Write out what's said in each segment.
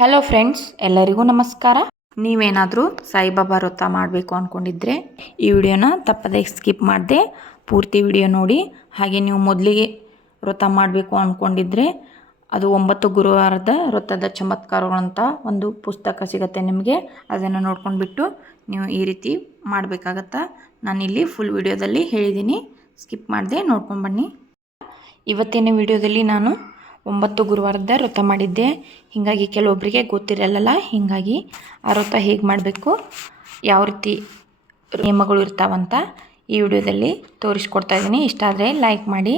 Hello friends ಎಲ್ಲರಿಗೂ ನಮಸ್ಕಾರ. ನೀವೇನಾದರೂ ಸಾಯಿಬಾಬಾ ವ್ರತ ಮಾಡಬೇಕು ಅಂದ್ಕೊಂಡಿದ್ರೆ ಈ ವಿಡಿಯೋನ ತಪ್ಪದೆ ಸ್ಕಿಪ್ ಮಾಡದೆ, ಪೂರ್ತಿ ವಿಡಿಯೋ ನೋಡಿ. ಹಾಗೆ ನೀವು ಮೊದಲಿಗೆ ವ್ರತ ಮಾಡಬೇಕು ಅಂದ್ಕೊಂಡಿದ್ರೆ ಅದು ಒಂಬತ್ತು ಗುರುವಾರದ ವ್ರತದ ಚಮತ್ಕಾರಗಳಂತ ಒಂದು ಪುಸ್ತಕ ಸಿಗುತ್ತೆ ನಿಮಗೆ. ಅದನ್ನು ನೋಡ್ಕೊಂಡ್ಬಿಟ್ಟು ನೀವು ಈ ರೀತಿ ಮಾಡಬೇಕಾಗತ್ತಾ? ನಾನಿಲ್ಲಿ ಫುಲ್ ವಿಡಿಯೋದಲ್ಲಿ ಹೇಳಿದ್ದೀನಿ ಸ್ಕಿಪ್ ಮಾಡದೆ, ನೋಡ್ಕೊಂಡು ಬನ್ನಿ. ಇವತ್ತಿನ ವಿಡಿಯೋದಲ್ಲಿ ನಾನು ಒಂಬತ್ತು ಗುರುವಾರದ ವ್ರತ ಮಾಡಿದ್ದೆ. ಹೀಗಾಗಿ ಕೆಲವೊಬ್ಬರಿಗೆ ಗೊತ್ತಿರಲ್ಲ ಹೀಗಾಗಿ ಆ ವ್ರತ ಹೇಗೆ ಮಾಡಬೇಕು, ಯಾವ ರೀತಿ ನಿಯಮಗಳು ಇರ್ತಾವಂತ ಈ ವಿಡಿಯೋದಲ್ಲಿ ತೋರಿಸ್ಕೊಡ್ತಾ ಇದ್ದೀನಿ. ಇಷ್ಟ ಆದರೆ ಲೈಕ್ ಮಾಡಿ.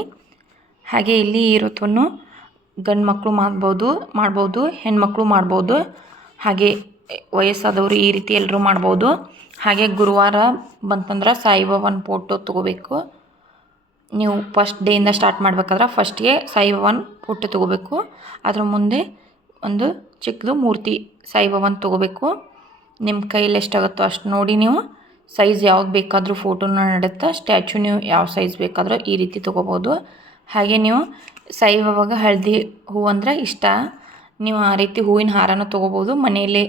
ಹಾಗೆ ಇಲ್ಲಿ ಈ ವ್ರತವನ್ನು ಗಂಡು ಮಕ್ಕಳು ಮಾಡ್ಬೋದು ಮಾಡ್ಬೋದು, ಹೆಣ್ಮಕ್ಳು ಮಾಡ್ಬೋದು. ಹಾಗೆ ವಯಸ್ಸಾದವರು ಈ ರೀತಿ ಎಲ್ಲರೂ ಮಾಡ್ಬೋದು. ಹಾಗೆ ಗುರುವಾರ ಬಂತಂದ್ರೆ ಸಾಯಿಬಾಬನ ಫೋಟೋ ತೊಗೋಬೇಕು. ನೀವು ಫಸ್ಟ್ ಡೇಯಿಂದ ಸ್ಟಾರ್ಟ್ ಮಾಡಬೇಕಾದ್ರೆ ಫಸ್ಟ್ಗೆ ಸಾಯಿಬಾಬಾನ ಫೋಟೋ ತೊಗೋಬೇಕು. ಅದ್ರ ಮುಂದೆ ಒಂದು ಚಿಕ್ಕದು ಮೂರ್ತಿ ಸಾಯಿಬಾಬಾನ ತೊಗೋಬೇಕು. ನಿಮ್ಮ ಕೈಯಲ್ಲಿ ಎಷ್ಟಾಗುತ್ತೋ ಅಷ್ಟು ನೋಡಿ ನೀವು ಸೈಜ್ ಯಾವ್ದು ಬೇಕಾದರೂ ಫೋಟೋನ ನಡುತ್ತೆ ಸ್ಟ್ಯಾಚು ನೀವು ಯಾವ ಸೈಜ್ ಬೇಕಾದರೂ ಈ ರೀತಿ ತೊಗೋಬೋದು. ಹಾಗೆ ನೀವು ಸಾಯಿಬಾಬಾಗ ಹಳದಿ ಹೂವು ಅಂದರೆ ಇಷ್ಟ. ನೀವು ಆ ರೀತಿ ಹೂವಿನ ಹಾರನ ತೊಗೋಬೋದು. ಮನೆಯಲ್ಲೇ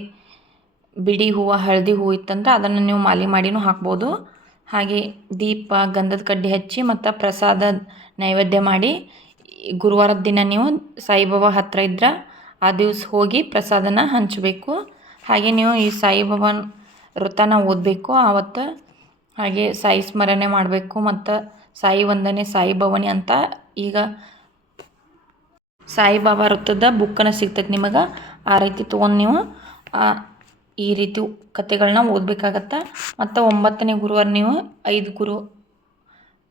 ಬಿಡಿ ಹೂವು, ಹಳದಿ ಹೂವು ಇತ್ತಂದ್ರೆ ಅದನ್ನು ನೀವು ಮಾಲೆ ಮಾಡಿನೂ ಹಾಕ್ಬೋದು. ಹಾಗೆ ದೀಪ, ಗಂಧದ ಕಡ್ಡಿ ಹಚ್ಚಿ ಮತ್ತು ಪ್ರಸಾದ ನೈವೇದ್ಯ ಮಾಡಿ ಗುರುವಾರದ ದಿನ ನೀವು ಸಾಯಿಬಾಬಾ ಹತ್ತಿರ ಇದ್ರೆ ಆ ದಿವ್ಸ ಹೋಗಿ ಪ್ರಸಾದನ ಹಂಚಬೇಕು. ಹಾಗೆ ನೀವು ಈ ಸಾಯಿಬಾಬಾನ ವೃತ್ತನ ಓದಬೇಕು. ಆವತ್ತು ಹಾಗೆ ಸಾಯಿ ಸ್ಮರಣೆ ಮಾಡಬೇಕು ಮತ್ತು ಸಾಯಿ ವಂದನೆ, ಸಾಯಿ ಭವಾನಿ ಅಂತ ಈಗ ಸಾಯಿಬಾಬಾ ವೃತ್ತದ ಬುಕ್ಕನ್ನು ಸಿಗ್ತೈತೆ ನಿಮಗೆ. ಆ ರೀತಿ ತೊಗೊಂಡು ನೀವು ಈ ರೀತಿ ಕತೆಗಳನ್ನ ಓದಬೇಕಾಗತ್ತೆ. ಮತ್ತು ಒಂಬತ್ತನೇ ಗುರುವಾರ ನೀವು ಐದು ಗುರು,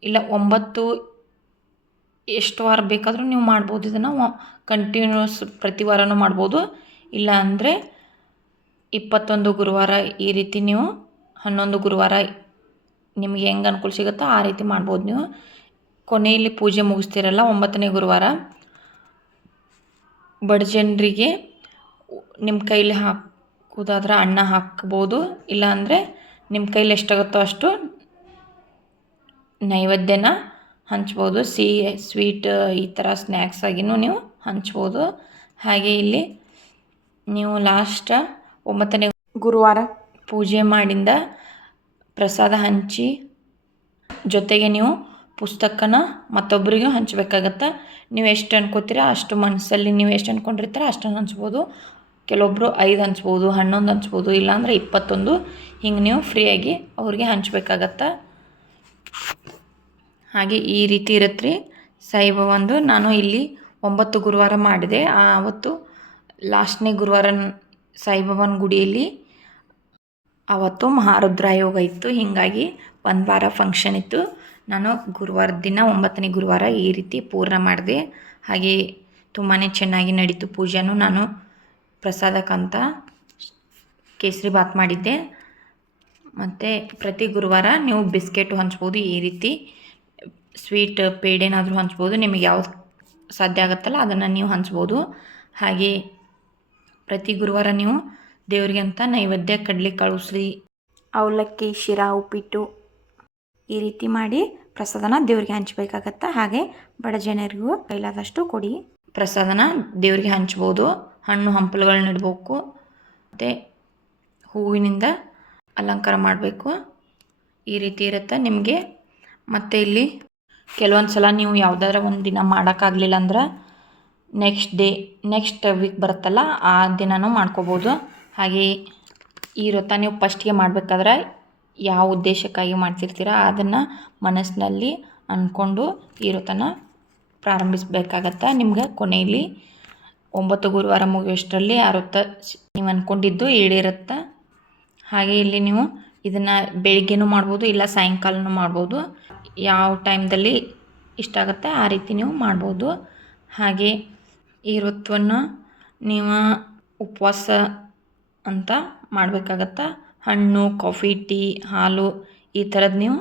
ಇಲ್ಲ ಒಂಬತ್ತು ಎಷ್ಟು ವಾರ ಬೇಕಾದರೂ ನೀವು ಮಾಡ್ಬೋದು. ಇದನ್ನು ಕಂಟಿನ್ಯೂಸ್ ಪ್ರತಿ ವಾರನೂ ಮಾಡ್ಬೋದು. ಇಲ್ಲ ಅಂದರೆ ಇಪ್ಪತ್ತೊಂದು ಗುರುವಾರ ಈ ರೀತಿ ನೀವು ಹನ್ನೊಂದು ಗುರುವಾರ ನಿಮಗೆ ಹೆಂಗೆ ಅನುಕೂಲ ಸಿಗುತ್ತೋ ಆ ರೀತಿ ಮಾಡ್ಬೋದು ನೀವು. ಕೊನೆಯಲ್ಲಿ ಪೂಜೆ ಮುಗಿಸ್ತಿರಲ್ಲ ಒಂಬತ್ತನೇ ಗುರುವಾರ. ಬಡ ಜನರಿಗೆ ನಿಮ್ಮ ಕೈಲಿ ಹಾಕೋದಾದ್ರೆ ಅನ್ನ ಹಾಕ್ಬೋದು. ಇಲ್ಲ ಅಂದರೆ ನಿಮ್ಮ ಕೈಲಿ ಎಷ್ಟಾಗುತ್ತೋ ಅಷ್ಟು ನೈವೇದ್ಯನ ಹಂಚ್ಬೋದು. ಸಿಹಿ ಸ್ವೀಟ್ ಈ ಥರ ಸ್ನ್ಯಾಕ್ಸ್ ಆಗಿನೂ ನೀವು ಹಂಚ್ಬೋದು. ಹಾಗೆ ಇಲ್ಲಿ ನೀವು ಲಾಸ್ಟ್ ಒಂಬತ್ತನೇ ಗುರುವಾರ ಪೂಜೆ ಮಾಡಿಂದ ಪ್ರಸಾದ ಹಂಚಿ ಜೊತೆಗೆ ನೀವು ಪುಸ್ತಕನ ಮತ್ತೊಬ್ಬರಿಗೂ ಹಂಚಬೇಕಾಗತ್ತೆ? ನೀವು ಎಷ್ಟು ಅನ್ಕೋತೀರ? ಅಷ್ಟು ಮನಸ್ಸಲ್ಲಿ ನೀವು ಎಷ್ಟು ಅಂದ್ಕೊಂಡಿರ್ತೀರ ಅಷ್ಟನ್ನು ಹಂಚ್ಬೋದು. ಕೆಲವೊಬ್ಬರು ಐದು ಹಂಚ್ಬೋದು, ಹನ್ನೊಂದು ಹಂಚ್ಬೋದು, ಇಲ್ಲಾಂದ್ರೆ ಇಪ್ಪತ್ತೊಂದು. ಹಿಂಗೆ ನೀವು ಫ್ರೀಯಾಗಿ ಅವ್ರಿಗೆ ಹಂಚಬೇಕಾಗತ್ತೆ? ಹಾಗೆ ಈ ರೀತಿ ಇರುತ್ತೆ ರೀ ಸಾಯಿಬಾಬಂದು ನಾನು ಇಲ್ಲಿ ಒಂಬತ್ತು ಗುರುವಾರ ಮಾಡಿದೆ. ಆವತ್ತು ಲಾಸ್ಟ್ನೇ ಗುರುವಾರ ಸಾಯಿಬಾಬನ್ ಗುಡಿಯಲ್ಲಿ ಆವತ್ತು ಮಹಾರುದ್ರಾಯೋಗ ಇತ್ತು. ಹೀಗಾಗಿ ಒಂದು ವಾರ ಫಂಕ್ಷನ್ ಇತ್ತು. ನಾನು ಗುರುವಾರ ದಿನ ಒಂಬತ್ತನೇ ಗುರುವಾರ ಈ ರೀತಿ ಪೂರ್ಣ ಮಾಡಿದೆ. ಹಾಗೆ ತುಂಬಾ ಚೆನ್ನಾಗಿ ನಡೀತು ಪೂಜೆನೂ ನಾನು. ಪ್ರಸಾದಕ್ಕಂತ ಕೇಸರಿ ಬಾತ್ ಮಾಡಿದ್ದೆ. ಮತ್ತು ಪ್ರತಿ ಗುರುವಾರ ನೀವು ಬಿಸ್ಕೆಟು ಹಂಚ್ಬೋದು, ಈ ರೀತಿ ಸ್ವೀಟ್ ಪೇಡೇನಾದರೂ ಹಂಚ್ಬೋದು, ನಿಮಗೆ ಯಾವ್ದು ಸಾಧ್ಯ ಆಗುತ್ತಲ್ಲ ಅದನ್ನು ನೀವು ಹಂಚ್ಬೋದು. ಹಾಗೆ ಪ್ರತಿ ಗುರುವಾರ ನೀವು ದೇವರಿಗೆ ಅಂತ ನೈವೇದ್ಯ ಕಡಲೆಕಾಳು ಉಸ್ಲಿ ಅವಲಕ್ಕಿ, ಶಿರಾ, ಉಪ್ಪಿಟ್ಟು ಈ ರೀತಿ ಮಾಡಿ ಪ್ರಸಾದನ ದೇವರಿಗೆ ಹಂಚಬೇಕಾಗತ್ತೆ? ಹಾಗೆ ಬಡ ಜನರಿಗೂ ಕೈಲಾದಷ್ಟು ಕೊಡಿ. ಪ್ರಸಾದನ ದೇವರಿಗೆ ಹಂಚ್ಬೋದು, ಹಣ್ಣು ಹಂಪಲುಗಳನ್ನ ಇಡಬೇಕು, ಮತ್ತು ಹೂವಿನಿಂದ ಅಲಂಕಾರ ಮಾಡಬೇಕು. ಈ ರೀತಿ ಇರುತ್ತೆ ನಿಮಗೆ. ಮತ್ತು ಇಲ್ಲಿ ಕೆಲವೊಂದು ಸಲ ನೀವು ಯಾವುದಾದ್ರು ಒಂದು ದಿನ ಮಾಡೋಕ್ಕಾಗಲಿಲ್ಲ ಅಂದ್ರೆ ನೆಕ್ಸ್ಟ್ ಡೇ ನೆಕ್ಸ್ಟ್ ವೀಕ್ ಬರುತ್ತಲ್ಲ, ಆ ದಿನವೂ ಮಾಡ್ಕೋಬೋದು. ಹಾಗೆ ಈ ವ್ರತ ನೀವು ಫಸ್ಟ್ಗೆ ಮಾಡಬೇಕಾದ್ರೆ ಯಾವ ಉದ್ದೇಶಕ್ಕಾಗಿ ಮಾಡ್ತಿರ್ತೀರ ಅದನ್ನು ಮನಸ್ಸಿನಲ್ಲಿ ಅಂದ್ಕೊಂಡು ಈ ವ್ರತನ ಪ್ರಾರಂಭಿಸಬೇಕಾಗತ್ತೆ? ನಿಮ್ಗೆ ಕೊನೆಯಲ್ಲಿ ಒಂಬತ್ತು ಗುರುವಾರ ಮುಗಿಯೋಷ್ಟರಲ್ಲಿ ಆ ವ್ರತ ನೀವು ಅಂದ್ಕೊಂಡಿದ್ದು ಈಡೇರುತ್ತೆ? ಹಾಗೆ ಇಲ್ಲಿ ನೀವು ಇದನ್ನು ಬೆಳಿಗ್ಗೆನೂ ಮಾಡ್ಬೋದು, ಇಲ್ಲ ಸಾಯಂಕಾಲನೂ ಮಾಡ್ಬೋದು. ಯಾವ ಟೈಮ್ದಲ್ಲಿ ಇಷ್ಟ ಆಗುತ್ತೆ ಆ ರೀತಿ ನೀವು ಮಾಡ್ಬೋದು. ಹಾಗೆ ಈ ವೃತ್ತವನ್ನು ನೀವು ಉಪವಾಸ ಅಂತ ಮಾಡಬೇಕಾಗತ್ತೆ? ಹಣ್ಣು, ಕಾಫಿ, ಟೀ, ಹಾಲು ಈ ಥರದ್ದು ನೀವು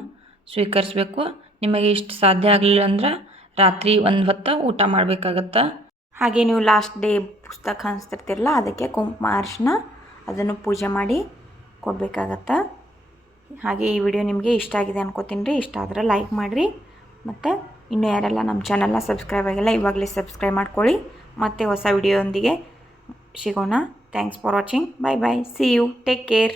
ಸ್ವೀಕರಿಸಬೇಕು. ನಿಮಗೆ ಇಷ್ಟು ಸಾಧ್ಯ ಆಗಲಿಲ್ಲ ಅಂದ್ರೆ ರಾತ್ರಿ ಒಂದು ಹೊತ್ತು ಊಟ ಮಾಡಬೇಕಾಗತ್ತೆ. ಹಾಗೆ ನೀವು ಲಾಸ್ಟ್ ಡೇ ಪುಸ್ತಕ ಹಂಚ್ತಿರ್ತೀರಲ್ಲ, ಅದಕ್ಕೆ ಕುಂಕುಮ ಅರ್ಶನ, ಅದನ್ನು ಪೂಜೆ ಮಾಡಿ ಕೊಡಬೇಕಾಗತ್ತೆ. ಹಾಗೆ ಈ ವಿಡಿಯೋ ನಿಮಗೆ ಇಷ್ಟ ಆಗಿದೆ ಅನ್ಕೋತೀನಿ ರೀ, ಇಷ್ಟ ಆದರೆ ಲೈಕ್ ಮಾಡಿರಿ. ಮತ್ತು ಇನ್ನು ಯಾರೆಲ್ಲ ನಮ್ಮ ಚಾನಲ್ನ ಸಬ್ಸ್ಕ್ರೈಬ್ ಆಗಿಲ್ಲ, ಇವಾಗಲೇ ಸಬ್ಸ್ಕ್ರೈಬ್ ಮಾಡ್ಕೊಳ್ಳಿ. ಮತ್ತು ಹೊಸ ವಿಡಿಯೋದೊಂದಿಗೆ ಸಿಗೋಣ. Thanks for watching bye bye see you take care